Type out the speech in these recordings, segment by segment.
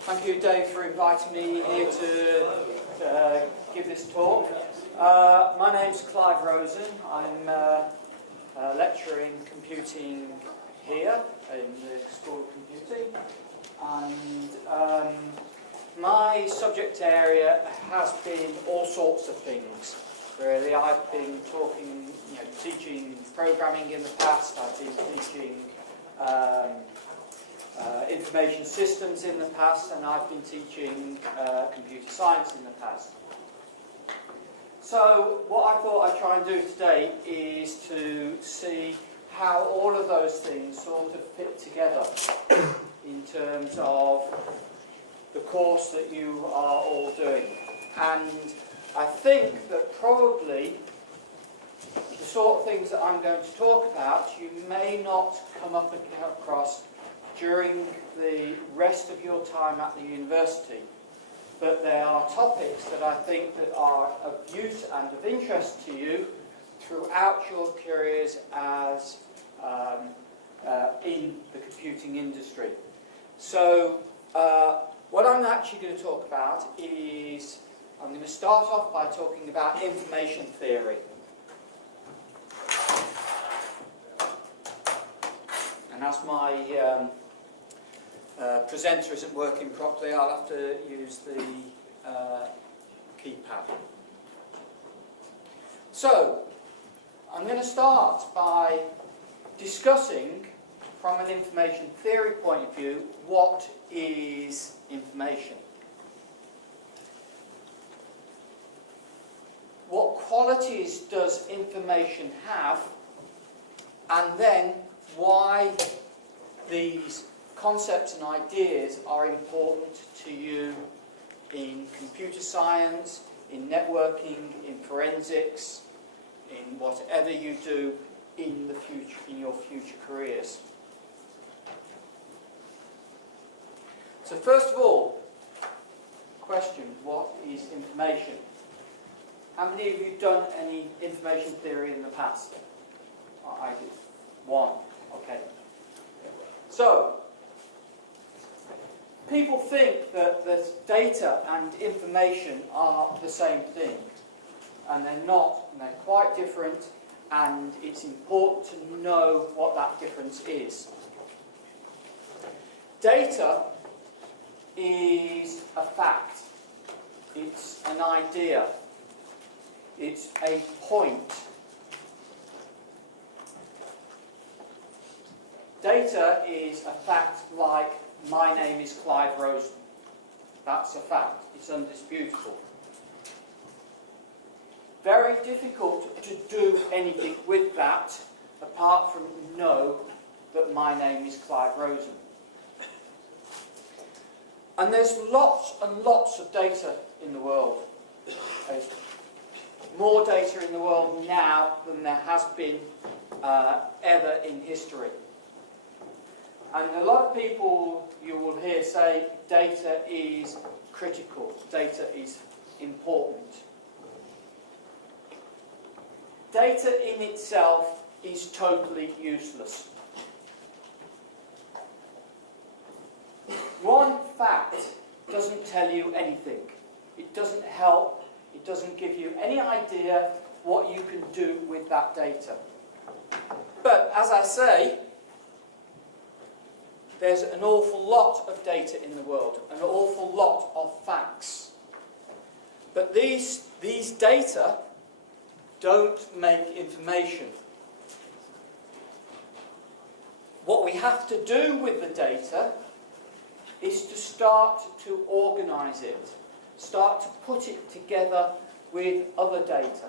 Thank you, Dave, for inviting me here to give this talk. My name's Clive Rosen. I'm a lecturer in computing here in the School of Computing, and my subject area has been all sorts of things. Really, I've been teaching programming in the past. I've been teaching information systems in the past, and I've been teaching computer science in the past. So what I thought I'd try and do today is to see how all of those things sort of fit together in terms of the course that you are all doing. And I think that probably the sort of things that I'm going to talk about you may not come up across during the rest of your time at the university, but there are topics that I think that are of use and of interest to you throughout your careers as in the computing industry. So what I'm actually going to talk about is, I'm going to start off by talking about information theory. And as my presenter isn't working properly, I'll have to use the keypad. So, I'm going to start by discussing, from an information theory point of view, what is information. What qualities does information have, and then why these concepts and ideas are important to you in computer science, in networking, in forensics, in whatever you do in the future, in your future careers. So first of all, question, what is information? How many of you have done any information theory in the past? I did. One. Okay. So, people think that data and information are the same thing, and they're not, and they're quite different, and it's important to know what that difference is. Data is a fact. It's an idea. It's a point. Data is a fact like, my name is Clive Rosen. That's a fact. It's undisputable. Very difficult to do anything with that apart from know that my name is Clive Rosen. And there's lots and lots of data in the world. There's more data in the world now than there has been ever in history. And a lot of people you will hear say data is critical, data is important. Data in itself is totally useless. One fact doesn't tell you anything. It doesn't help, it doesn't give you any idea what you can do with that data. But as I say, there's an awful lot of data in the world, an awful lot of facts. But these data don't make information. What we have to do with the data is to start to organise it, start to put it together with other data.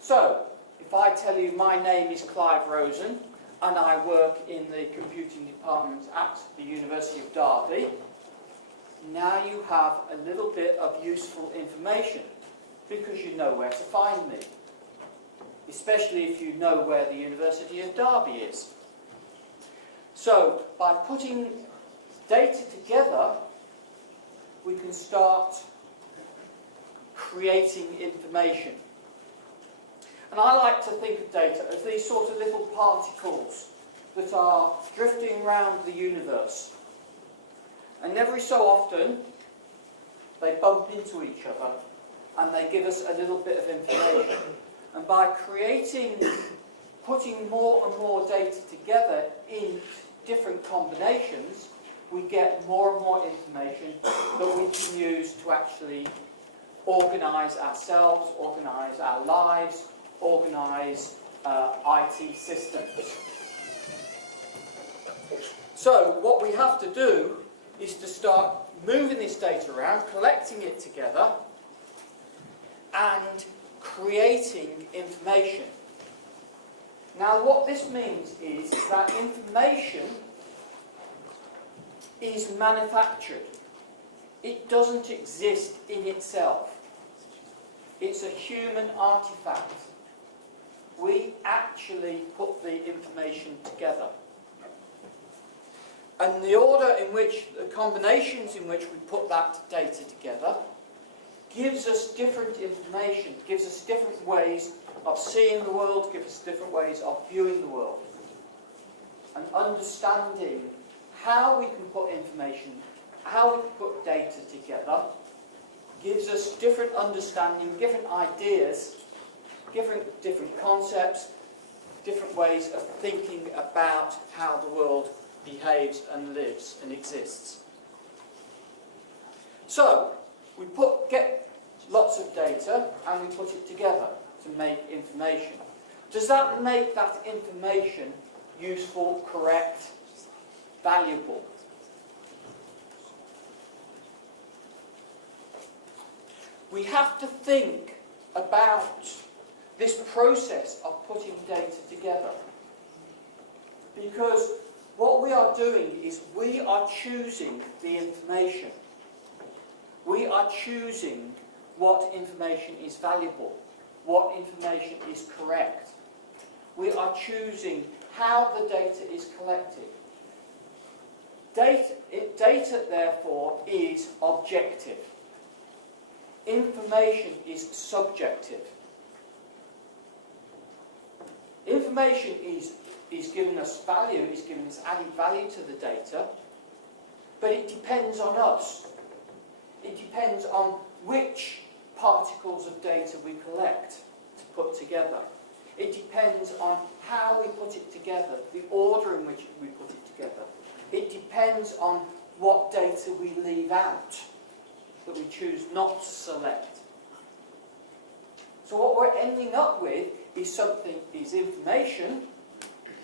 So, if I tell you my name is Clive Rosen, and I work in the computing department at the University of Derby, now you have a little bit of useful information because you know where to find me, especially if you know where the University of Derby is. So, by putting data together, we can start creating information. And I like to think of data as these sort of little particles that are drifting around the universe. And every so often, they bump into each other and they give us a little bit of information. And by putting more and more data together in different combinations, we get more and more information that we can use to actually organise ourselves, organise our lives, organise IT systems. So what we have to do is to start moving this data around, collecting it together, and creating information. Now what this means is that information is manufactured. It doesn't exist in itself. It's a human artifact. We actually put the information together. And the order in which, the combinations in which we put that data together gives us different information, gives us different ways of seeing the world, gives us different ways of viewing the world. And understanding how we can put information, how we can put data together, gives us different understanding, different ideas, different concepts, different ways of thinking about how the world behaves and lives and exists. So, we get lots of data and we put it together to make information. Does that make that information useful, correct, valuable? We have to think about this process of putting data together. Because what we are doing is we are choosing the information. We are choosing what information is valuable, what information is correct. We are choosing how the data is collected. Data, therefore, is objective. Information is subjective. Information is giving us value, is giving us added value to the data, but it depends on us. It depends on which particles of data we collect to put together. It depends on how we put it together, the order in which we put it together. It depends on what data we leave out, that we choose not to select. So what we're ending up with is information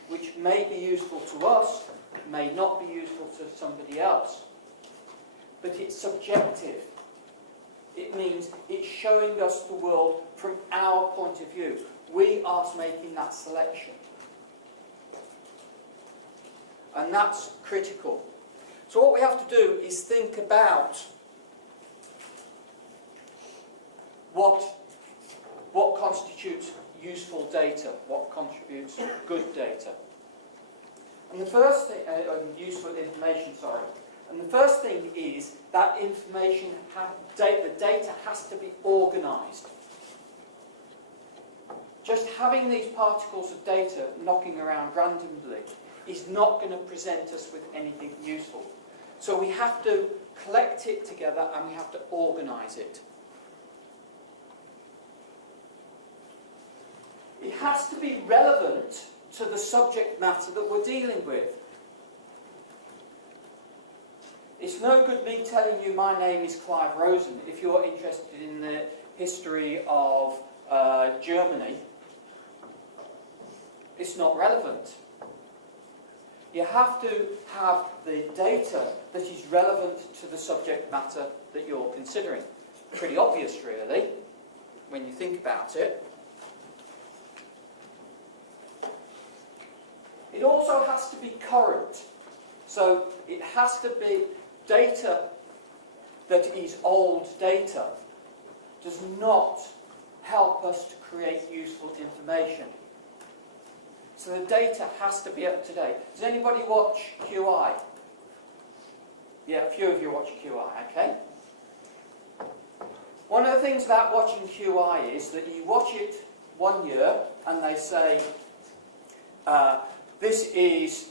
which may be useful to us, may not be useful to somebody else. But it's subjective. It means it's showing us the world from our point of view. We are making that selection. And that's critical. So what we have to do is think about what constitutes useful data, what contributes good data. And the first thing, useful information, sorry. And the first thing is that information, the data has to be organised. Just having these particles of data knocking around randomly is not going to present us with anything useful. So we have to collect it together and we have to organise it. It has to be relevant to the subject matter that we're dealing with. It's no good me telling you my name is Clive Rosen if you're interested in the history of Germany. It's not relevant. You have to have the data that is relevant to the subject matter that you're considering. Pretty obvious, really, when you think about it. It also has to be current. So it has to be data that is old data does not help us to create useful information. So the data has to be up to date. Does anybody watch QI? Yeah, a few of you watch QI, okay? One of the things about watching QI is that you watch it 1 year and they say, this is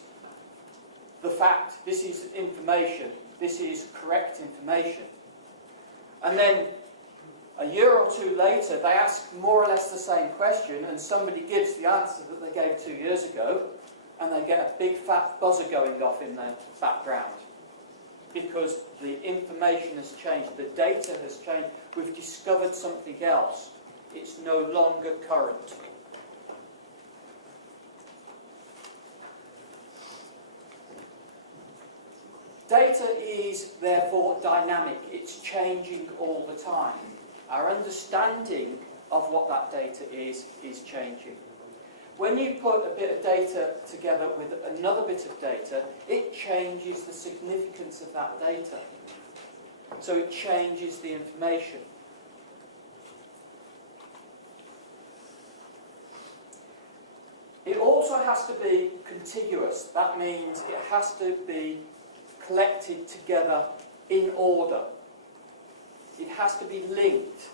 the fact, this is information, this is correct information. And then a year or two later, they ask more or less the same question, and somebody gives the answer that they gave 2 years ago, and they get a big fat buzzer going off in the background. Because the information has changed, the data has changed, we've discovered something else. It's no longer current. Data is therefore dynamic, it's changing all the time. Our understanding of what that data is changing. When you put a bit of data together with another bit of data, it changes the significance of that data. So it changes the information. It also has to be contiguous. That means it has to be collected together in order. It has to be linked.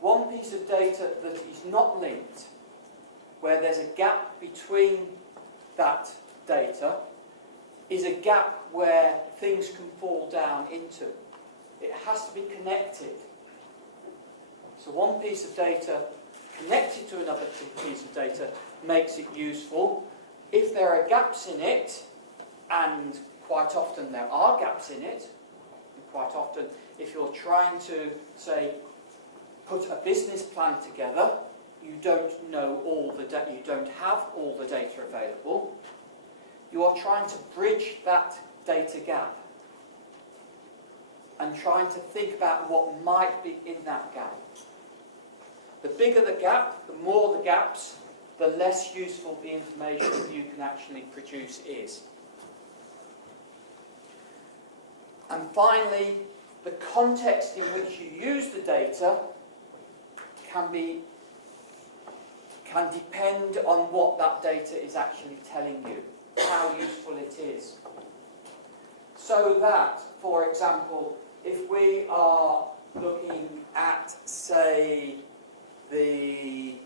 One piece of data that is not linked, where there's a gap between that data, is a gap where things can fall down into. It has to be connected. So one piece of data connected to another piece of data makes it useful. If there are gaps in it, and quite often there are gaps in it, and quite often if you're trying to, say, put a business plan together, you don't know all the data, you don't have all the data available, you are trying to bridge that data gap and trying to think about what might be in that gap. The bigger the gap, the more the gaps, the less useful the information you can actually produce is. And finally, the context in which you use the data can depend on what that data is actually telling you, how useful it is. So that, for example, if we are looking at, say, the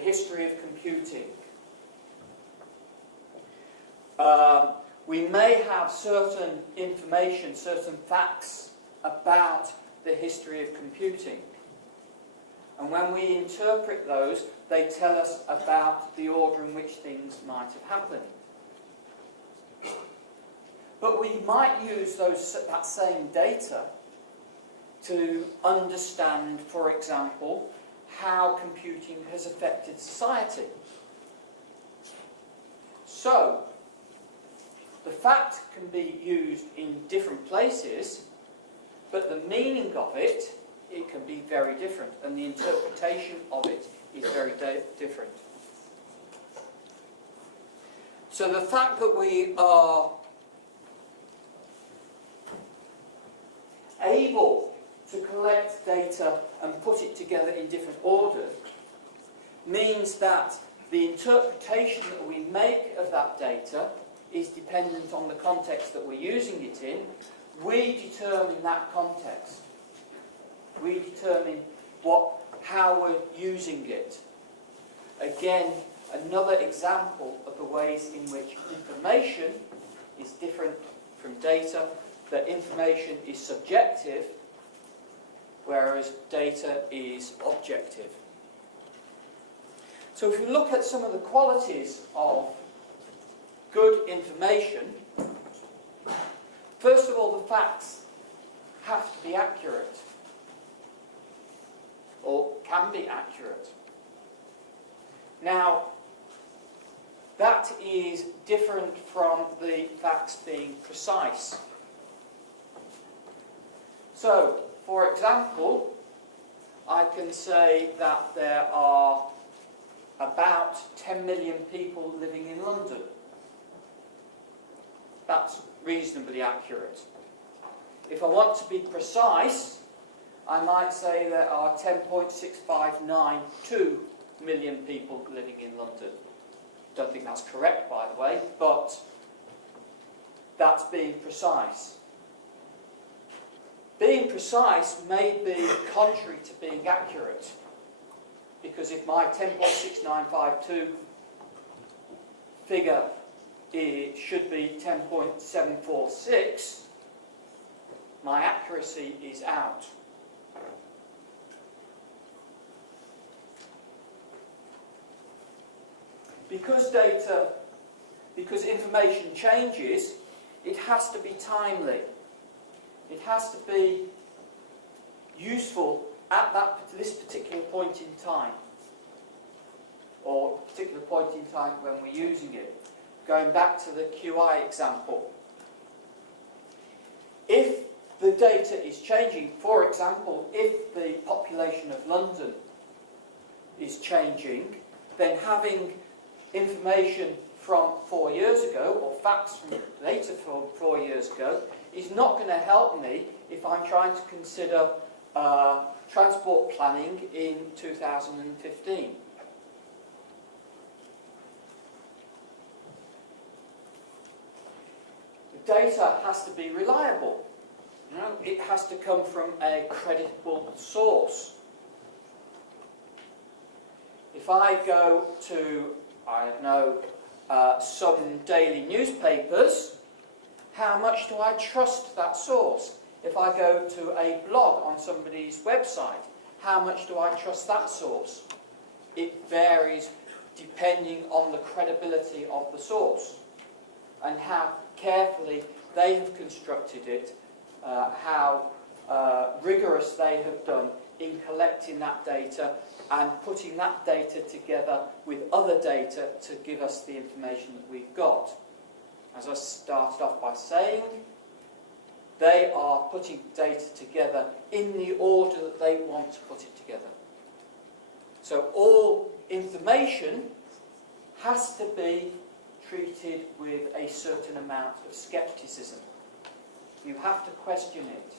history of computing, we may have certain information, certain facts about the history of computing. And when we interpret those, they tell us about the order in which things might have happened. But we might use that same data to understand, for example, how computing has affected society. So, the fact can be used in different places, but the meaning of it can be very different, and the interpretation of it is very different. So the fact that we are able to collect data and put it together in different orders means that the interpretation that we make of that data is dependent on the context that we're using it in. We determine that context. We determine how we're using it. Again, another example of the ways in which information is different from data. That information is subjective, whereas data is objective. So if you look at some of the qualities of good information, first of all, the facts have to be accurate, or can be accurate. Now, that is different from the facts being precise. So, for example, I can say that there are about 10 million people living in London. That's reasonably accurate. If I want to be precise, I might say there are 10.6592 million people living in London. Don't think that's correct, by the way, but that's being precise. Being precise may be contrary to being accurate, because if my 10.6952 figure should be 10.746, my accuracy is out. Because information changes, it has to be timely. It has to be useful at this particular point in time, or particular point in time when we're using it. Going back to the QI example. If the data is changing, for example, if the population of London is changing, then having information from 4 years ago, or facts from data from 4 years ago, is not going to help me if I'm trying to consider transport planning in 2015. The data has to be reliable. It has to come from a credible source. If I go to, I don't know, some daily newspapers, how much do I trust that source? If I go to a blog on somebody's website, how much do I trust that source? It varies depending on the credibility of the source and how carefully they have constructed it, how rigorous they have done in collecting that data and putting that data together with other data to give us the information that we've got. As I started off by saying, they are putting data together in the order that they want to put it together. So all information has to be treated with a certain amount of skepticism. You have to question it.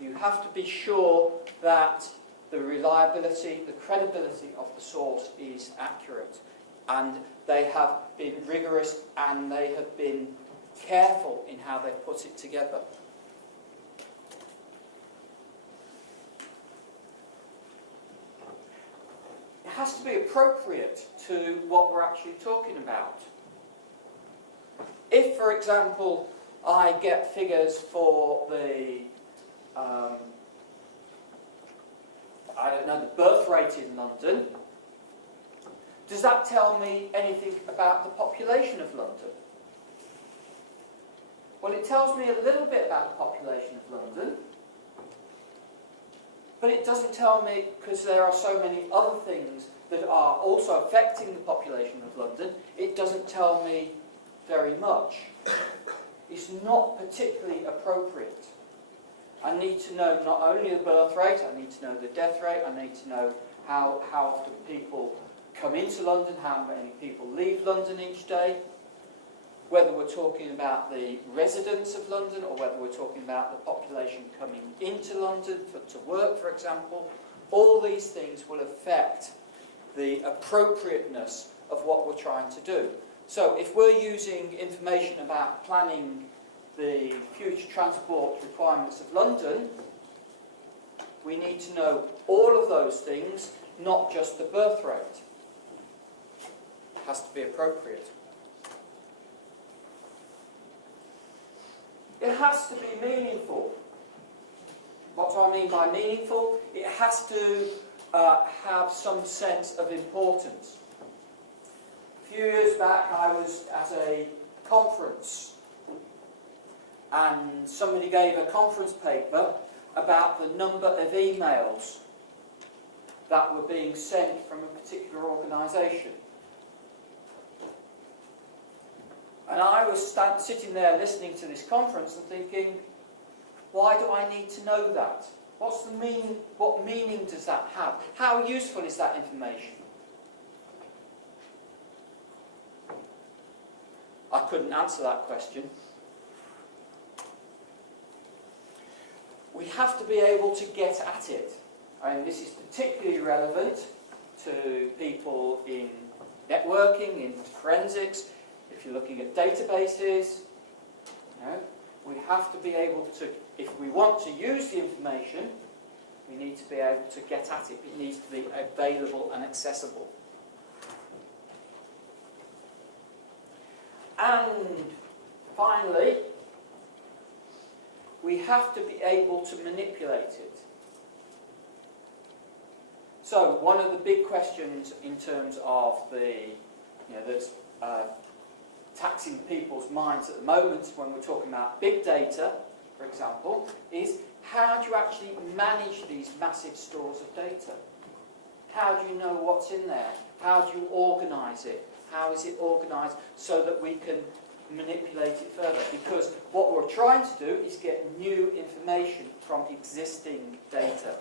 You have to be sure that the reliability, the credibility of the source is accurate, and they have been rigorous and they have been careful in how they put it together. It has to be appropriate to what we're actually talking about. If, for example, I get figures for the I don't know, the birth rate in London, does that tell me anything about the population of London? Well, it tells me a little bit about the population of London, but it doesn't tell me, because there are so many other things that are also affecting the population of London, it doesn't tell me very much. It's not particularly appropriate. I need to know not only the birth rate, I need to know the death rate, I need to know how often people come into London, how many people leave London each day, whether we're talking about the residents of London or whether we're talking about the population coming into London to work, for example. All these things will affect the appropriateness of what we're trying to do. So if we're using information about planning the future transport requirements of London, we need to know all of those things, not just the birth rate. It has to be appropriate. It has to be meaningful. What do I mean by meaningful? It has to have some sense of importance. A few years back I was at a conference and somebody gave a conference paper about the number of emails that were being sent from a particular organisation. And I was sitting there listening to this conference and thinking, why do I need to know that? What's the meaning? What meaning does that have? How useful is that information? I couldn't answer that question. We have to be able to get at it. And this is particularly relevant to people in networking, in forensics. If you're looking at databases, we have to be able to, if we want to use the information, we need to be able to get at it. It needs to be available and accessible. And finally, we have to be able to manipulate it. So one of the big questions in terms of that's taxing people's minds at the moment when we're talking about big data, for example, is how do you actually manage these massive stores of data? How do you know what's in there? How do you organise it? How is it organised so that we can manipulate it further? Because what we're trying to do is get new information from existing data.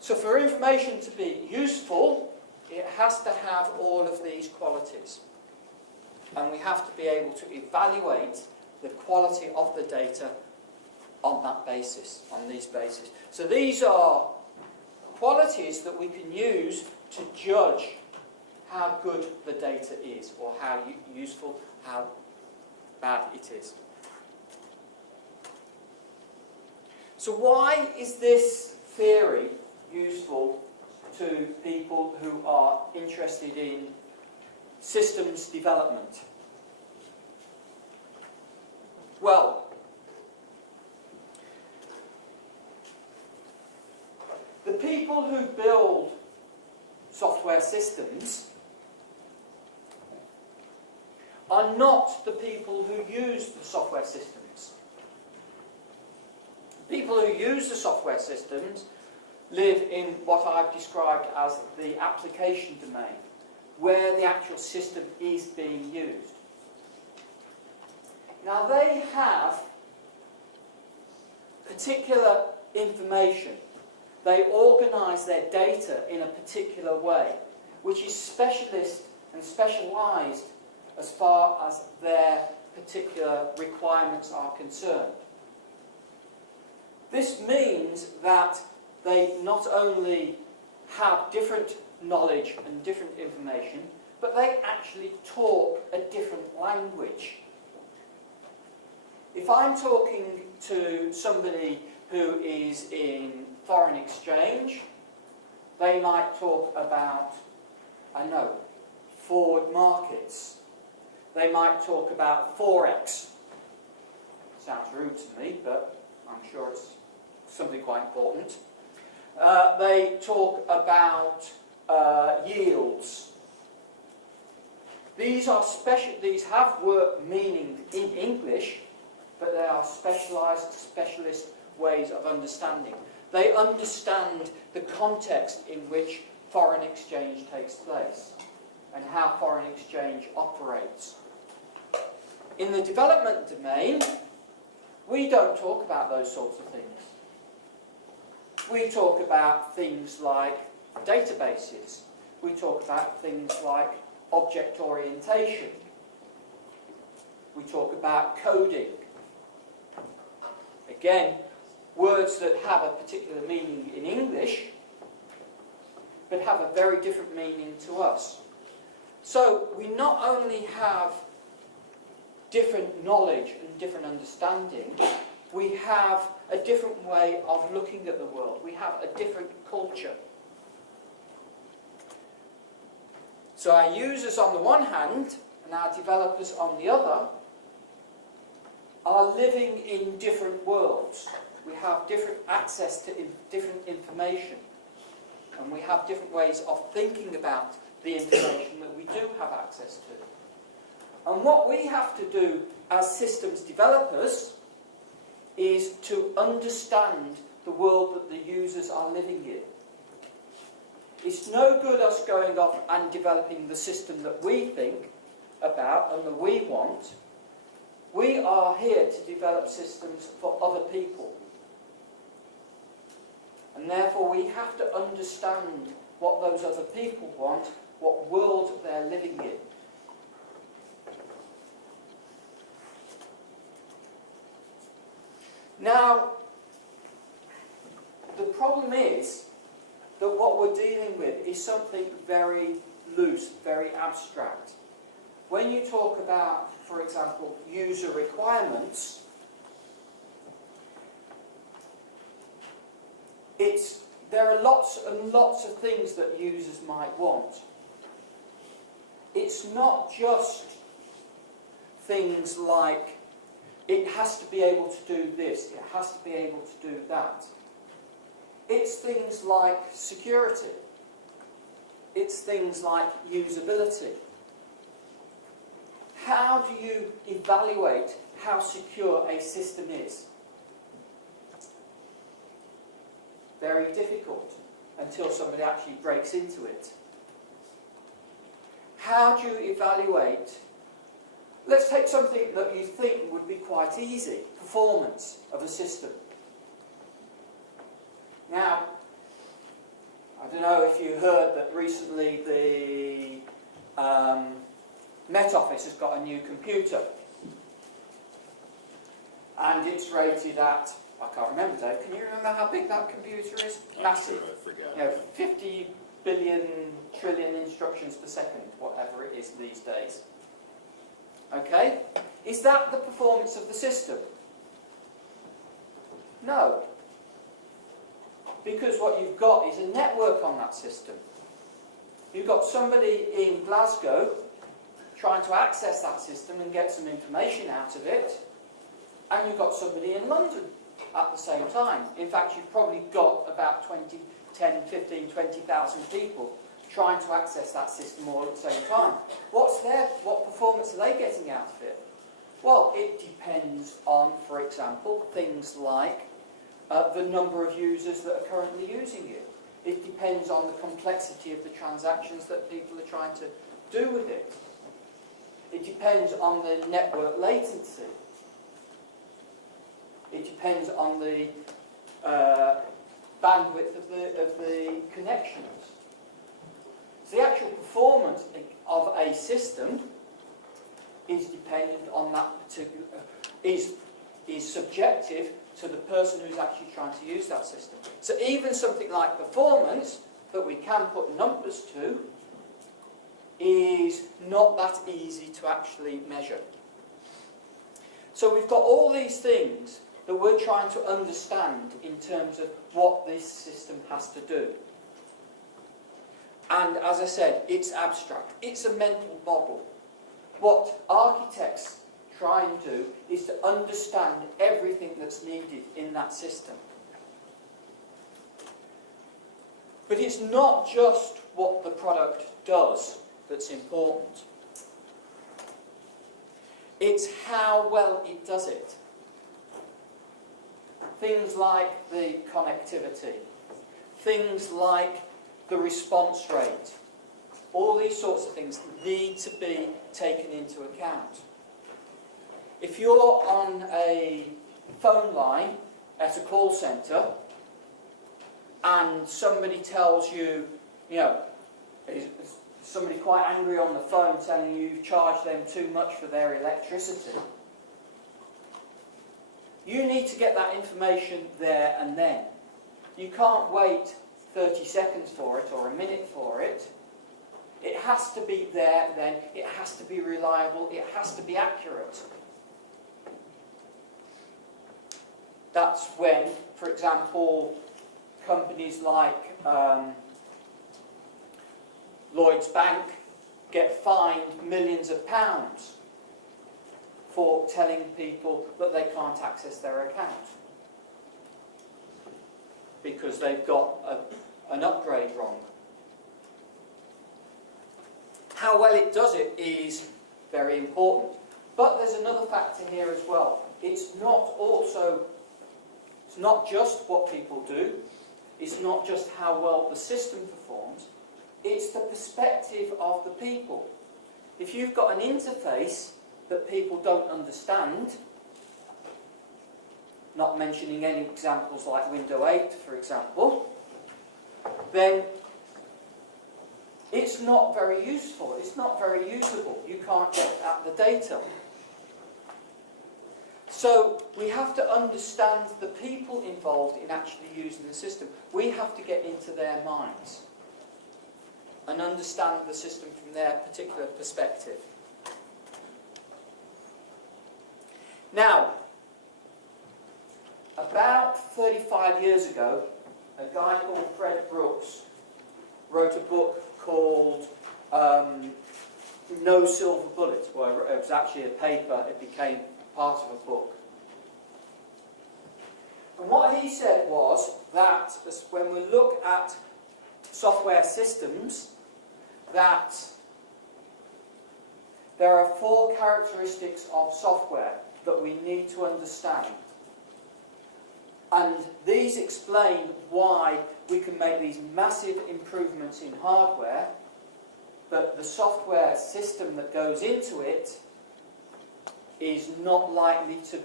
So for information to be useful, it has to have all of these qualities. And we have to be able to evaluate the quality of the data on that basis, on these bases. So these are qualities that we can use to judge how good the data is, or how useful, how bad it is. So why is this theory useful to people who are interested in systems development? Well, the people who build software systems are not the people who use the software systems. People who use the software systems live in what I've described as the application domain, where the actual system is being used. Now they have particular information. They organise their data in a particular way, which is specialist and specialised as far as their particular requirements are concerned. This means that they not only have different knowledge and different information, but they actually talk a different language. If I'm talking to somebody who is in foreign exchange, they might talk about, forward markets. They might talk about Forex. Sounds rude to me, but I'm sure it's something quite important. They talk about yields. These have work meaning in English, but they are specialist ways of understanding. They understand the context in which foreign exchange takes place and how foreign exchange operates. In the development domain, we don't talk about those sorts of things. We talk about things like databases. We talk about things like object orientation. We talk about coding. Again, words that have a particular meaning in English, but have a very different meaning to us. So we not only have different knowledge and different understanding, we have a different way of looking at the world. We have a different culture. So our users on the one hand, and our developers on the other, are living in different worlds. We have different access to different information. And we have different ways of thinking about the information that we do have access to. And what we have to do as systems developers is to understand the world that the users are living in. It's no good us going off and developing the system that we think about and that we want. We are here to develop systems for other people. And therefore we have to understand what those other people want, what world they're living in. Now, the problem is that what we're dealing with is something very loose, very abstract. When you talk about, for example, user requirements, there are lots and lots of things that users might want. it's not just things like it has to be able to do this, it has to be able to do that. It's things like security. It's things like usability. How do you evaluate how secure a system is? Very difficult until somebody actually breaks into it. How do you evaluate? Let's take something that you think would be quite easy, performance of a system. Now, I don't know if you heard that recently the Met Office has got a new computer. And it's rated at, I can't remember, Dave, can you remember how big that computer is? Massive. You know, 50 billion trillion instructions per second, whatever it is these days. Okay? Is that the performance of the system? No. Because what you've got is a network on that system. You've got somebody in Glasgow trying to access that system and get some information out of it, and you've got somebody in London at the same time. In fact, you've probably got about 10, 15, 20,000 people trying to access that system all at the same time. What performance are they getting out of it? Well, it depends on, for example, things like the number of users that are currently using it. It depends on the complexity of the transactions that people are trying to do with it. It depends on the network latency. It depends on the bandwidth of the connections. So the actual performance of a system is dependent on that particular, is subjective to the person who's actually trying to use that system. So even something like performance, that we can put numbers to, is not that easy to actually measure. So we've got all these things that we're trying to understand in terms of what this system has to do. And as I said, it's abstract. It's a mental model. What architects try and do is to understand everything that's needed in that system. But it's not just what the product does that's important. It's how well it does it. Things like the connectivity, things like the response rate, all these sorts of things need to be taken into account. If you're on a phone line at a call centre and somebody tells you, somebody quite angry on the phone telling you you've charged them too much for their electricity, you need to get that information there and then. You can't wait 30 seconds for it or a minute for it. It has to be there then, it has to be reliable, it has to be accurate. That's when, for example, companies like Lloyds Bank get fined millions of pounds for telling people that they can't access their account because they've got an upgrade wrong. How well it does it is very important. But there's another factor here as well. It's not just what people do, it's not just how well the system performs, it's the perspective of the people. If you've got an interface that people don't understand, not mentioning any examples like Windows 8, for example, then it's not very useful, it's not very usable. You can't get at the data. So we have to understand the people involved in actually using the system. We have to get into their minds and understand the system from their particular perspective. Now, about 35 years ago, a guy called Fred Brooks wrote a book called no silver bullet. Well, it was actually a paper, it became part of a book. And what he said was that when we look at software systems, that there are 4 characteristics of software that we need to understand. And these explain why we can make these massive improvements in hardware, but the software system that goes into it is not likely to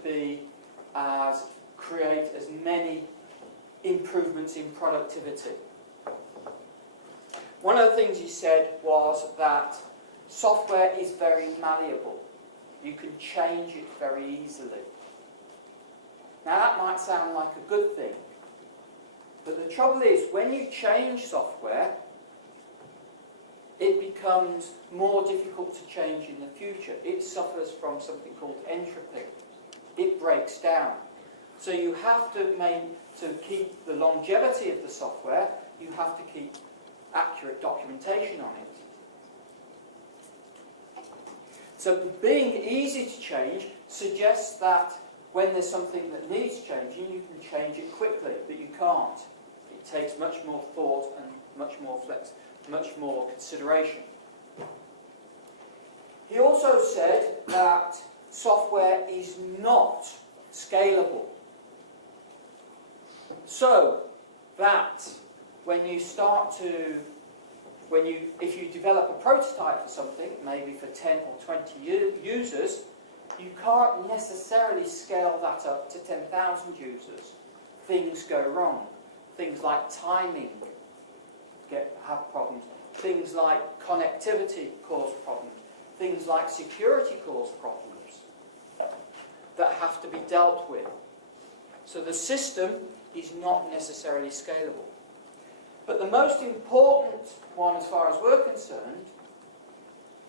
create as many improvements in productivity. One of the things he said was that software is very malleable. You can change it very easily. Now that might sound like a good thing, but the trouble is when you change software, it becomes more difficult to change in the future. It suffers from something called entropy. It breaks down. So you have to keep the longevity of the software, you have to keep accurate documentation on it. So being easy to change suggests that when there's something that needs changing, you can change it quickly, but you can't. It takes much more thought and much more consideration. He also said that software is not scalable. So that if you develop a prototype for something, maybe for 10 or 20 users, you can't necessarily scale that up to 10,000 users. Things go wrong. Things like timing have problems. Things like connectivity cause problems. Things like security cause problems that have to be dealt with. So the system is not necessarily scalable. But the most important one, as far as we're concerned,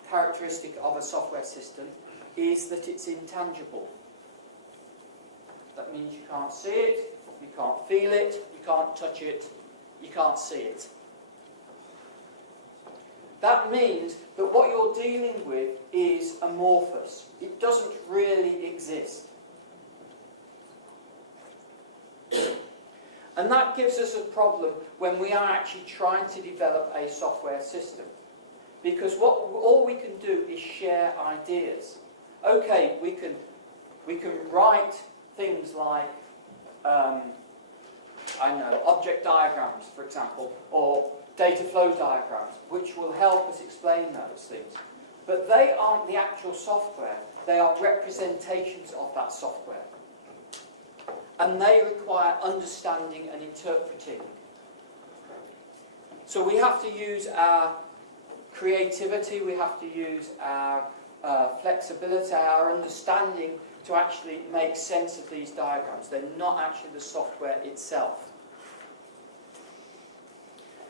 characteristic of a software system, is that it's intangible. That means you can't see it, you can't feel it, you can't touch it, you can't see it. That means that what you're dealing with is amorphous. It doesn't really exist. And that gives us a problem when we are actually trying to develop a software system. Because all we can do is share ideas. Okay, we can write things like, object diagrams, for example, or data flow diagrams, which will help us explain those things. But they aren't the actual software. They are representations of that software. And they require understanding and interpreting. So we have to use our creativity, we have to use our flexibility, our understanding to actually make sense of these diagrams. They're not actually the software itself.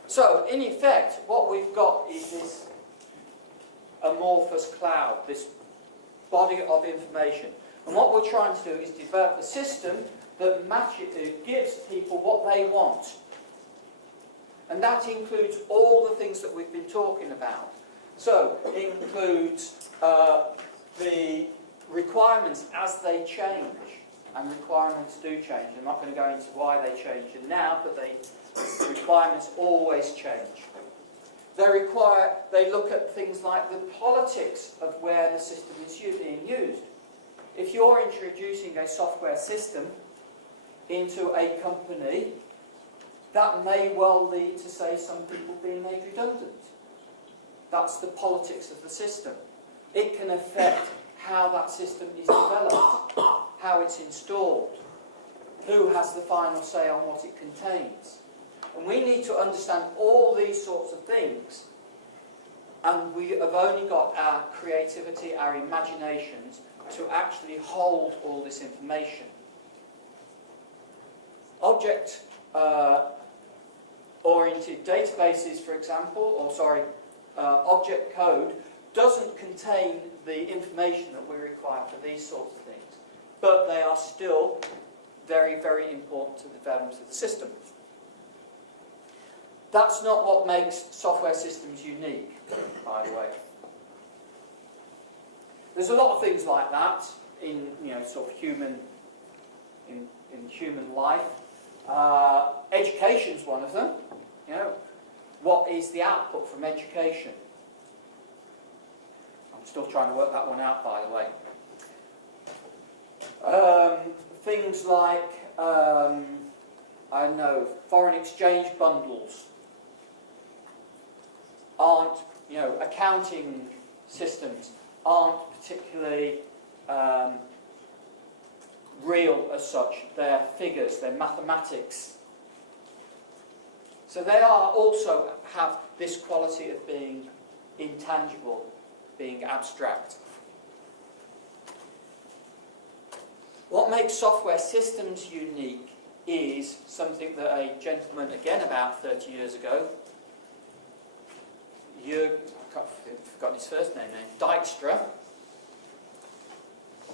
So, in effect, what we've got is this amorphous cloud, this body of information. And what we're trying to do is develop a system that gives people what they want. And that includes all the things that we've been talking about. So, it includes the requirements as they change. And requirements do change. I'm not going to go into why they change now, but requirements always change. They look at things like the politics of where the system is being used. If you're introducing a software system into a company, that may well lead to, say, some people being made redundant. That's the politics of the system. It can affect how that system is developed, how it's installed, who has the final say on what it contains. And we need to understand all these sorts of things. And we have only got our creativity, our imaginations, to actually hold all this information. Object-oriented databases, for example, object code, doesn't contain the information that we require for these sorts of things. But they are still very, very important to the development of the system. That's not what makes software systems unique, by the way. there's a lot of things like that in sort of human life. Education's one of them. What is the output from education? I'm still trying to work that one out, by the way. Things like, I don't know, foreign exchange bundles aren't, accounting systems aren't particularly real as such. They're figures, they're mathematics. So they also have this quality of being intangible, being abstract. What makes software systems unique is something that a gentleman, again about 30 years ago, I've forgotten his first name now, Dijkstra.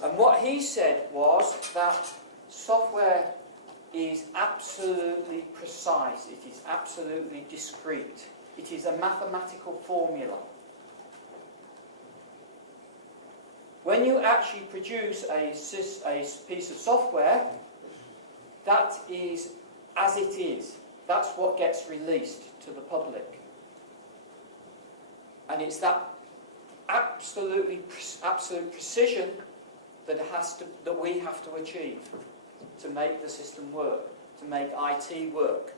And what he said was that software is absolutely precise, it is absolutely discrete, it is a mathematical formula. When you actually produce a piece of software, that is as it is. That's what gets released to the public. And it's that absolute precision that we have to achieve to make the system work, to make IT work.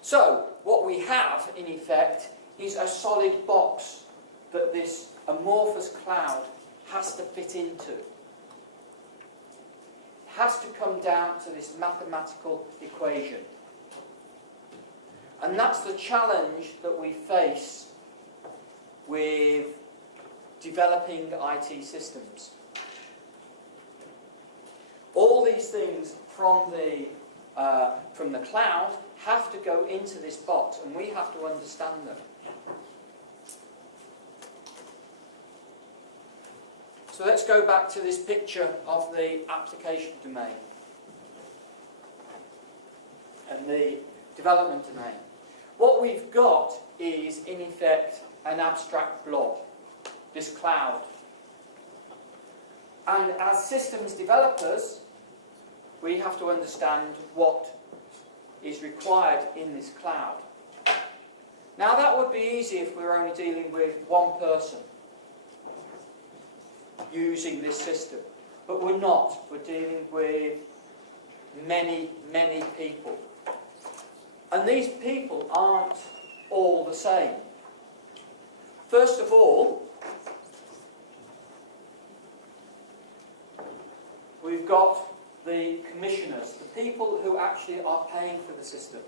So, what we have, in effect, is a solid box that this amorphous cloud has to fit into. It has to come down to this mathematical equation. And that's the challenge that we face with developing IT systems. All these things from the cloud have to go into this box, and we have to understand them. So let's go back to this picture of the application domain and the development domain. What we've got is, in effect, an abstract blob, this cloud. And as systems developers, we have to understand what is required in this cloud. Now, that would be easy if we were only dealing with one person using this system. But we're not. We're dealing with many, many people. And these people aren't all the same. First of all, we've got the commissioners, the people who actually are paying for the system.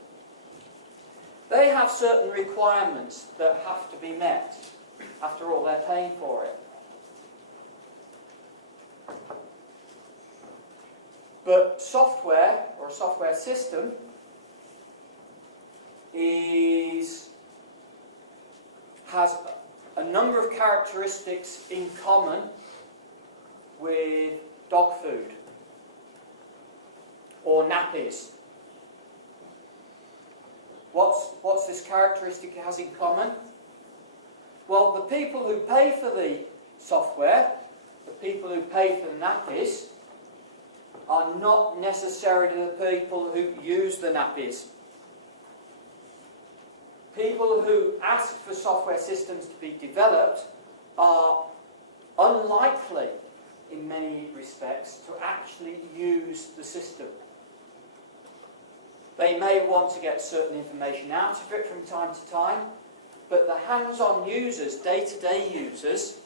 They have certain requirements that have to be met. After all, they're paying for it. But software, or a software system, has a number of characteristics in common with dog food or nappies. What's this characteristic it has in common? Well, the people who pay for the software, the people who pay for the nappies, are not necessarily the people who use the nappies. People who ask for software systems to be developed are unlikely, in many respects, to actually use the system. They may want to get certain information out of it from time to time, but the hands-on users, day-to-day users,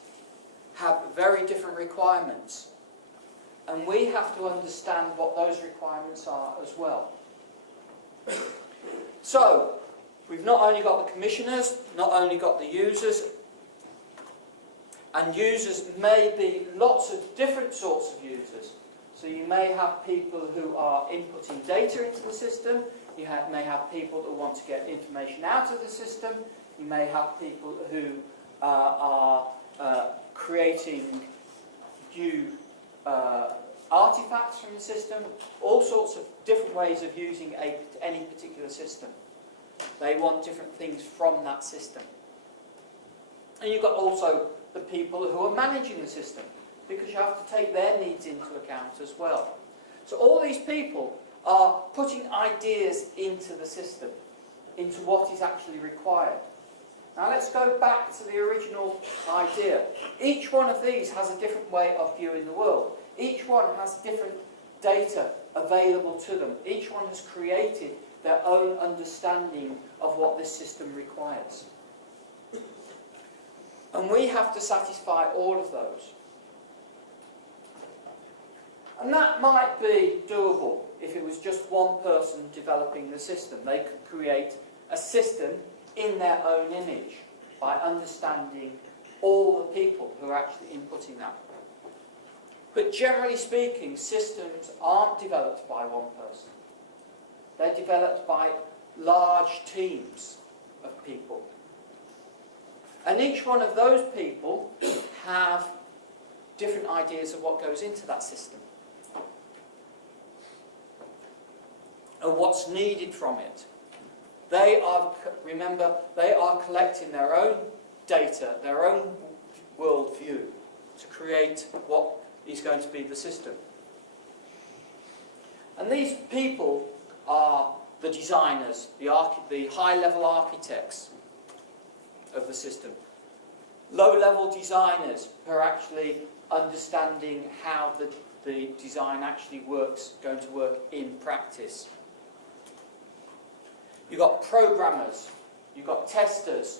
have very different requirements. And we have to understand what those requirements are as well. So, we've not only got the commissioners, not only got the users, and users may be lots of different sorts of users. So you may have people who are inputting data into the system, you may have people that want to get information out of the system, you may have people who are creating new artifacts from the system, all sorts of different ways of using any particular system. They want different things from that system. And you've got also the people who are managing the system, because you have to take their needs into account as well. So all these people are putting ideas into the system, into what is actually required. Now let's go back to the original idea. Each one of these has a different way of viewing the world. Each one has different data available to them. Each one has created their own understanding of what this system requires. And we have to satisfy all of those. And that might be doable if it was just one person developing the system. They could create a system in their own image by understanding all the people who are actually inputting that. But generally speaking, systems aren't developed by one person. They're developed by large teams of people. And each one of those people have different ideas of what goes into that system and what's needed from it. They are, remember, they are collecting their own data, their own worldview to create what is going to be the system. And these people are the designers, the high-level architects of the system. Low-level designers who are actually understanding how the design actually going to work in practice. You've got programmers, you've got testers,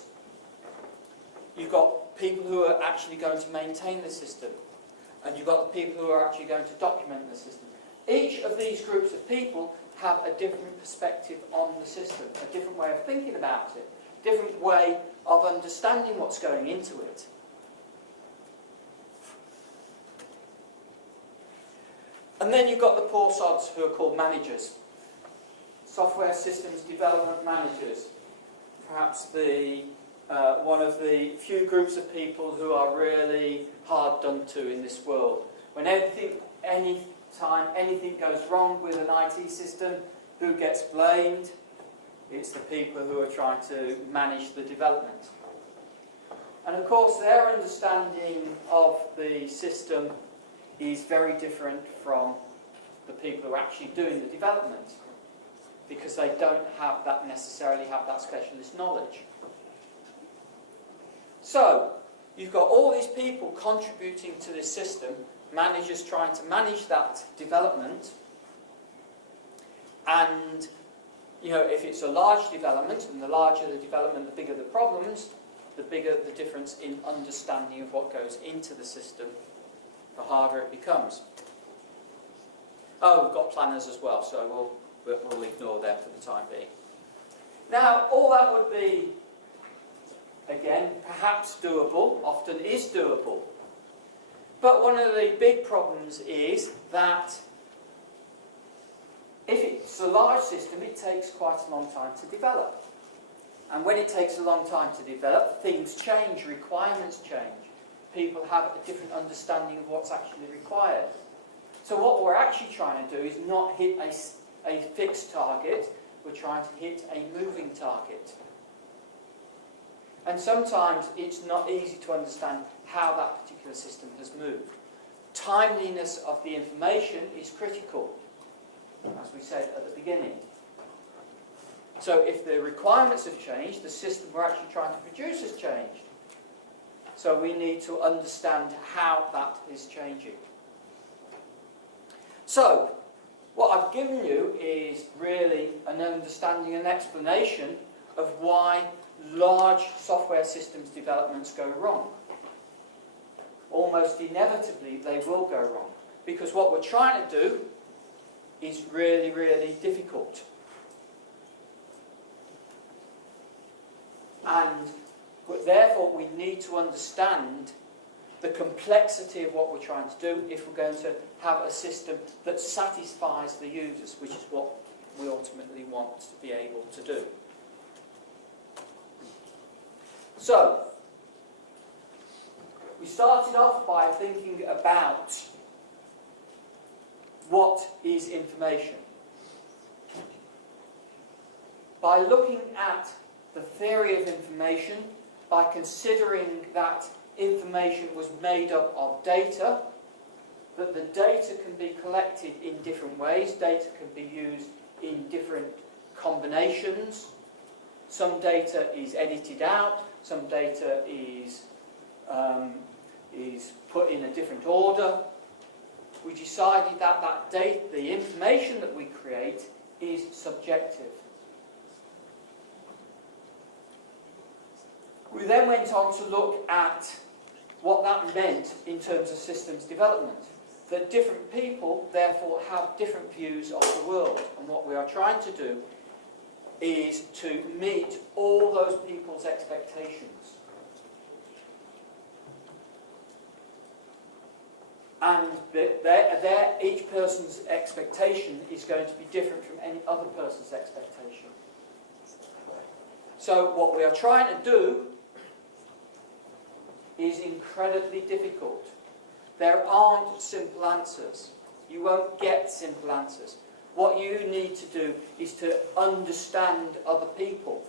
you've got people who are actually going to maintain the system, and you've got the people who are actually going to document the system. Each of these groups of people have a different perspective on the system, a different way of thinking about it, a different way of understanding what's going into it. And then you've got the poor sods who are called managers. Software systems development managers. Perhaps one of the few groups of people who are really hard done to in this world. When anytime anything goes wrong with an IT system, who gets blamed? It's the people who are trying to manage the development. And of course their understanding of the system is very different from the people who are actually doing the development, because they don't necessarily have that specialist knowledge. So, you've got all these people contributing to this system, managers trying to manage that development, and if it's a large development, and the larger the development, the bigger the problems, the bigger the difference in understanding of what goes into the system, the harder it becomes. Oh, we've got planners as well, so we'll ignore them for the time being. Now, all that would be, again, perhaps doable, often is doable. But one of the big problems is that if it's a large system, it takes quite a long time to develop. And when it takes a long time to develop, things change, requirements change. People have a different understanding of what's actually required. So what we're actually trying to do is not hit a fixed target, we're trying to hit a moving target. And sometimes it's not easy to understand how that particular system has moved. Timeliness of the information is critical, as we said at the beginning. So if the requirements have changed, the system we're actually trying to produce has changed. So we need to understand how that is changing. So, what I've given you is really an understanding and explanation of why large software systems developments go wrong. Almost inevitably they will go wrong, because what we're trying to do is really, really difficult. And therefore we need to understand the complexity of what we're trying to do if we're going to have a system that satisfies the users, which is what we ultimately want to be able to do. So, we started off by thinking about what is information. By looking at the theory of information, by considering that information was made up of data, that the data can be collected in different ways. Data can be used in different combinations. Some data is edited out, some data is put in a different order. We decided that the information that we create is subjective. We then went on to look at what that meant in terms of systems development. That different people, therefore, have different views of the world. And what we are trying to do is to meet all those people's expectations. And each person's expectation is going to be different from any other person's expectation. So what we are trying to do is incredibly difficult. There aren't simple answers. You won't get simple answers. What you need to do is to understand other people,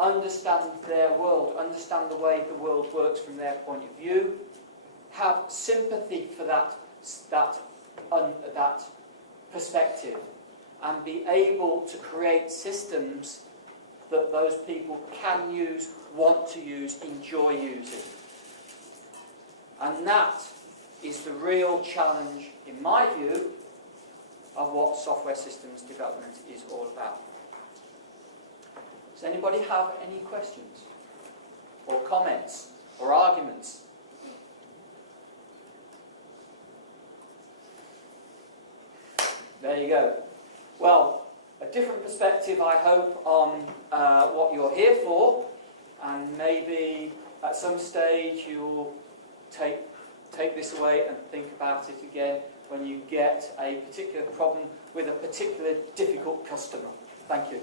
understand their world, understand the way the world works from their point of view, have sympathy for that perspective, and be able to create systems that those people can use, want to use, enjoy using. And that is the real challenge, in my view, of what software systems development is all about. Does anybody have any questions? Or comments? Or arguments? There you go. Well, a different perspective, I hope, on what you're here for, and maybe at some stage you'll take this away and think about it again when you get a particular problem with a particular difficult customer. Thank you.